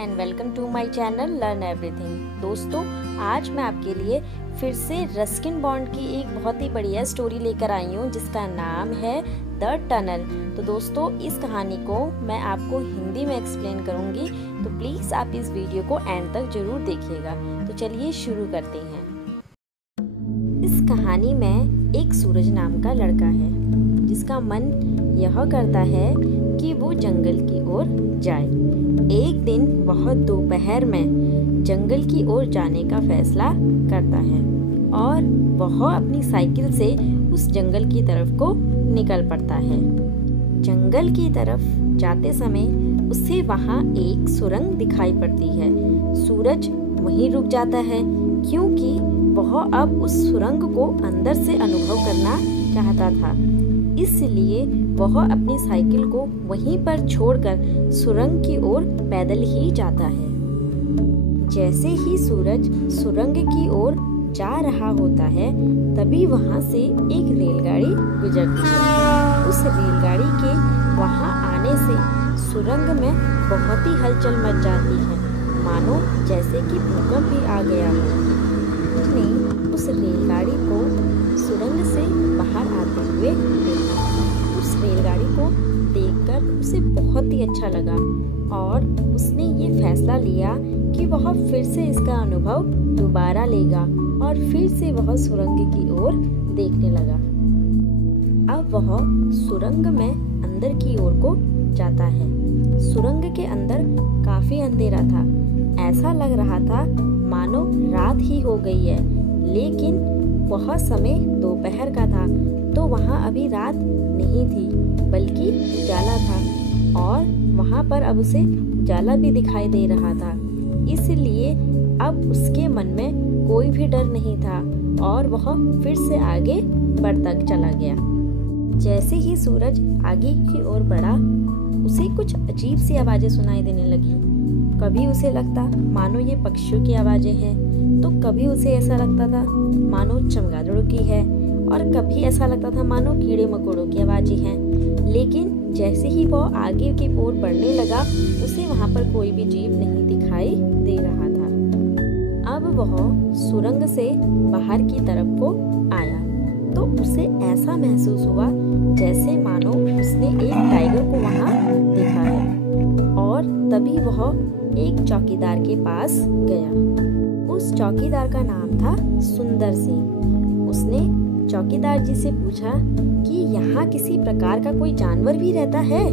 And welcome to my channel learn everything. दोस्तों, आज मैं आपके लिए फिर से रस्किन बॉन्ड की एक बहुत ही बढ़िया स्टोरी लेकर आई हूँ जिसका नाम है द टनल। तो दोस्तों, इस कहानी को मैं आपको हिंदी में एक्सप्लेन करूँगी, तो प्लीज़ आप इस वीडियो को एंड तक ज़रूर देखिएगा। तो चलिए शुरू करते हैं। इस कहानी में एक सूरज नाम का लड़का है जिसका मन यह करता है कि वो जंगल की ओर जाए। एक दिन वह दोपहर में जंगल की ओर जाने का फैसला करता है और वह अपनी साइकिल से उस जंगल की तरफ को निकल पड़ता है। जंगल की तरफ जाते समय उसे वहाँ एक सुरंग दिखाई पड़ती है। सूरज वहीं रुक जाता है क्योंकि वह अब उस सुरंग को अंदर से अनुभव करना चाहता था। इसलिए वह अपनी साइकिल को वहीं पर छोड़कर सुरंग की ओर पैदल ही जाता है। जैसे ही सूरज सुरंग की ओर जा रहा होता है तभी वहां से एक रेलगाड़ी गुजरती है। उस रेलगाड़ी के वहां आने से सुरंग में बहुत ही हलचल मच जाती है, मानो जैसे कि भूकंप भी आ गया हो। उसने उस रेलगाड़ी को सुरंग से बाहर आते हुए देखा। उस रेलगाड़ी को देखकर उसे बहुत ही अच्छा लगा और उसने ये फैसला लिया कि वह फिर से इसका अनुभव दोबारा लेगा और फिर से वह सुरंग की ओर देखने लगा। अब वह सुरंग में अंदर की ओर को जाता है। सुरंग के अंदर काफी अंधेरा था। ऐसा लग रहा था मानो रात ही हो गई है, लेकिन वह समय दोपहर का था तो वहाँ अभी रात नहीं थी बल्कि उजाला था और वहाँ पर अब उसे उजाला भी दिखाई दे रहा था। इसलिए अब उसके मन में कोई भी डर नहीं था और वह फिर से आगे बढ़ता चला गया। जैसे ही सूरज आगे की ओर बढ़ा उसे कुछ अजीब सी आवाजें सुनाई देने लगी। कभी उसे लगता मानो ये पक्षियों की आवाजें हैं, तो कभी उसे ऐसा लगता था मानो चमगादड़ों की है और कभी ऐसा लगता था मानो कीड़े मकोड़ों की आवाजें हैं। लेकिन जैसे ही वो आगे की ओर बढ़ने लगा उसे वहां पर कोई भी जीव नहीं दिखाई दे रहा था। अब वह सुरंग से बाहर की तरफ को आया तो उसे ऐसा महसूस हुआ जैसे मानो उसने एक टाइगर को वहां देखा है। और तभी वह एक चौकीदार के पास गया। उस चौकीदार का नाम था सुंदर सिंह। उसने चौकीदार जी से पूछा कि यहाँ किसी प्रकार का कोई जानवर भी रहता है?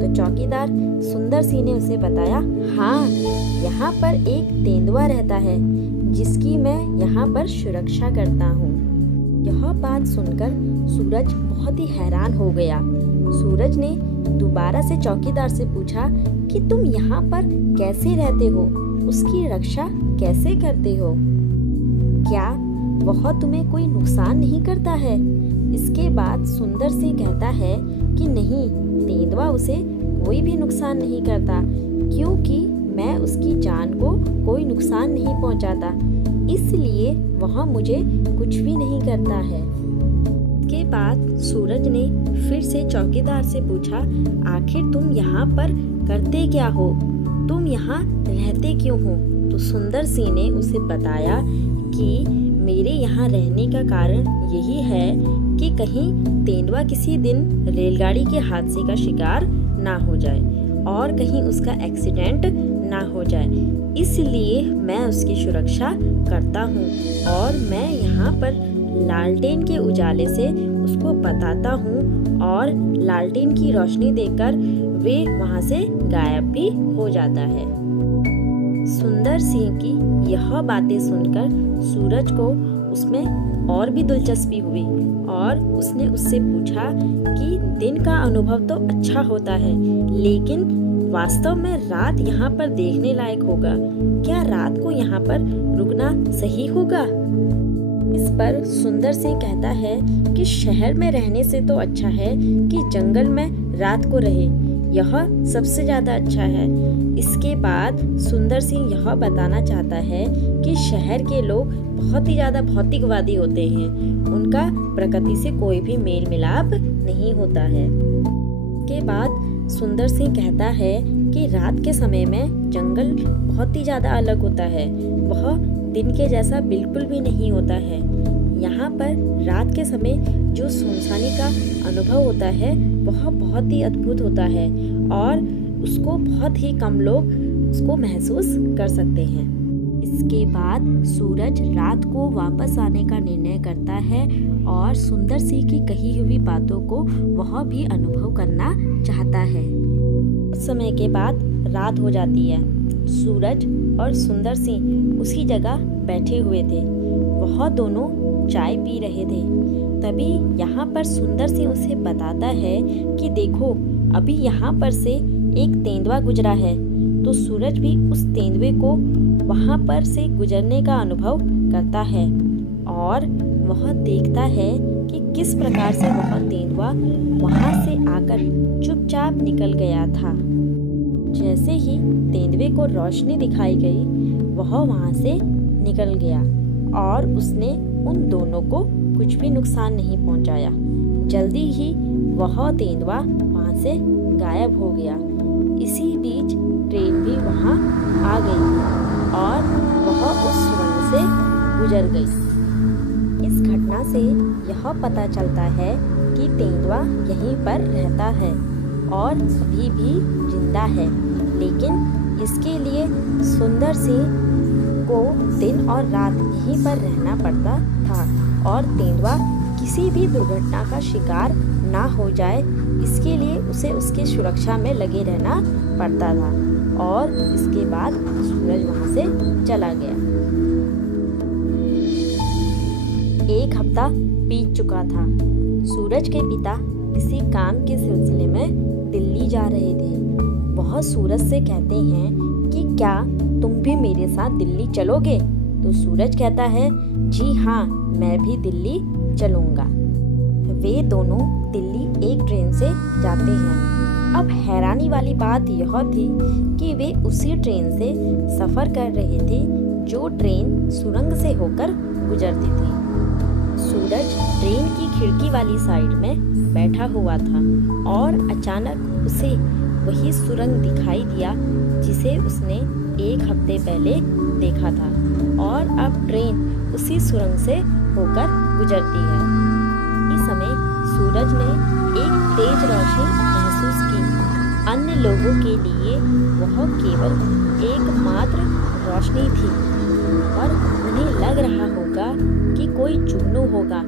तो चौकीदार सुंदर सिंह ने उसे बताया, हाँ, यहाँ पर एक तेंदुआ रहता है जिसकी मैं यहाँ पर सुरक्षा करता हूँ। यह बात सुनकर सूरज बहुत ही हैरान हो गया। सूरज ने दोबारा से चौकीदार से पूछा कि तुम यहाँ पर कैसे रहते हो, उसकी रक्षा कैसे करते हो? क्या वह तुम्हें कोई नुकसान नहीं करता है? इसके बाद सुंदर सिंह कहता है कि नहीं, तेंदुआ उसे कोई भी नुकसान नहीं करता क्योंकि मैं उसकी जान को कोई नुकसान नहीं पहुंचाता, इसलिए वह मुझे कुछ भी नहीं करता है। के बाद सूरज ने फिर से चौकीदार से पूछा, आखिर तुम यहाँ पर करते क्या हो? तुम यहाँ रहते क्यों हो? तो सुंदर सिंह ने उसे बताया कि मेरे यहाँ रहने का कारण यही है कि कहीं तेंदुआ किसी दिन रेलगाड़ी के हादसे का शिकार ना हो जाए और कहीं उसका एक्सीडेंट ना हो जाए, इसलिए मैं उसकी सुरक्षा करता हूँ और मैं यहाँ पर लालटेन के उजाले से उसको बताता हूँ और लालटेन की रोशनी देकर वे वहाँ से गायब भी हो जाता है। सुंदर सिंह की यह बातें सुनकर सूरज को उसमें और भी दिलचस्पी हुई और उसने उससे पूछा कि दिन का अनुभव तो अच्छा होता है, लेकिन वास्तव में रात यहाँ पर देखने लायक होगा। क्या रात को यहाँ पर रुकना सही होगा? इस पर सुंदर सिंह कहता है कि शहर में रहने से तो अच्छा है कि जंगल में रात को रहे, यह सबसे ज्यादा अच्छा है। इसके बाद सुंदर सिंह यह बताना चाहता है कि शहर के लोग बहुत ही ज्यादा भौतिकवादी होते हैं, उनका प्रकृति से कोई भी मेल मिलाप नहीं होता है। के बाद सुंदर सिंह कहता है कि रात के समय में जंगल बहुत ही ज़्यादा अलग होता है। वह दिन के जैसा बिल्कुल भी नहीं होता है। यहाँ पर रात के समय जो सुनसानी का अनुभव होता है वह बहुत ही अद्भुत होता है और उसको बहुत ही कम लोग उसको महसूस कर सकते हैं। इसके बाद सूरज रात को वापस आने का निर्णय करता है और सुंदर सी की कही हुई बातों को वह भी अनुभव करना चाहता है। कुछ समय के बाद रात हो जाती है। सूरज और सुंदर सिंह उसी जगह बैठे हुए थे। वह दोनों चाय पी रहे थे। तभी यहाँ पर सुंदर सिंह उसे बताता है कि देखो, अभी यहाँ पर से एक तेंदुआ गुजरा है। तो सूरज भी उस तेंदुए को वहाँ पर से गुजरने का अनुभव करता है और वह देखता है कि किस प्रकार से वह तेंदुआ वहाँ से आकर चुपचाप निकल गया था। जैसे ही तेंदुए को रोशनी दिखाई गई, वह वहाँ से निकल गया और उसने उन दोनों को कुछ भी नुकसान नहीं पहुँचाया। जल्दी ही वह तेंदुआ वहाँ से गायब हो गया। इसी बीच ट्रेन भी वहाँ आ गई और वह उस सुरंग से गुजर गई। इस घटना से यह पता चलता है कि तेंदुआ यहीं पर रहता है और अभी भी जिंदा है, लेकिन इसके लिए सुंदर सिंह को दिन और रात यहीं पर रहना पड़ता था और तेंदुआ किसी भी दुर्घटना का शिकार ना हो जाए, इसके लिए उसे उसके सुरक्षा में लगे रहना पड़ता था। और इसके बाद सूरज वहां से चला गया। एक हफ्ता बीत चुका था। सूरज के पिता किसी काम के सिलसिले में दिल्ली जा रहे थे। वह सूरज से कहते हैं कि क्या तुम भी मेरे साथ दिल्ली चलोगे? तो सूरज कहता है, जी हाँ, मैं भी दिल्ली चलूँगा। वे दोनों दिल्ली एक ट्रेन से जाते हैं। अब हैरानी वाली बात यह थी कि वे उसी ट्रेन से सफ़र कर रहे थे जो ट्रेन सुरंग से होकर गुजरती थी। सूरज ट्रेन की खिड़की वाली साइड में बैठा हुआ था और अचानक उसे वही सुरंग दिखाई दिया जिसे उसने एक हफ्ते पहले देखा था और अब ट्रेन उसी सुरंग से होकर गुजरती है। इस समय सूरज ने एक तेज रोशनी महसूस की। अन्य लोगों के लिए वह केवल एकमात्र रोशनी थी और उन्हें लग रहा होगा कि कोई जुगनू होगा,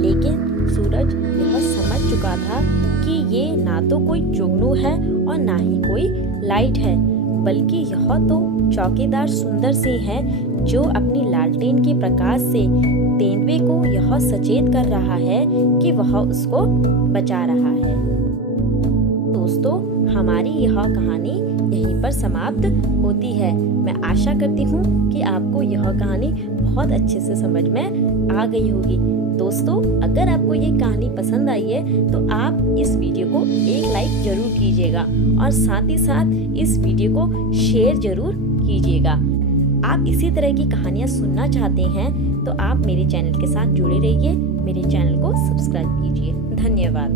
लेकिन सूरज यह समझ चुका था कि ये ना तो कोई जुगनू है और ना ही कोई लाइट है, बल्कि यह तो चौकीदार सुंदर सिंह है जो अपनी लालटेन के प्रकाश से तेंदुए को यह सचेत कर रहा है कि वह उसको बचा रहा है। दोस्तों, हमारी यह कहानी यहीं पर समाप्त होती है। मैं आशा करती हूँ कि आपको यह कहानी बहुत अच्छे से समझ में आ गई होगी। दोस्तों, अगर आपको ये कहानी पसंद आई है तो आप इस वीडियो को एक लाइक जरूर कीजिएगा और साथ ही साथ इस वीडियो को शेयर जरूर कीजिएगा। आप इसी तरह की कहानियाँ सुनना चाहते हैं तो आप मेरे चैनल के साथ जुड़े रहिए। मेरे चैनल को सब्सक्राइब कीजिए। धन्यवाद।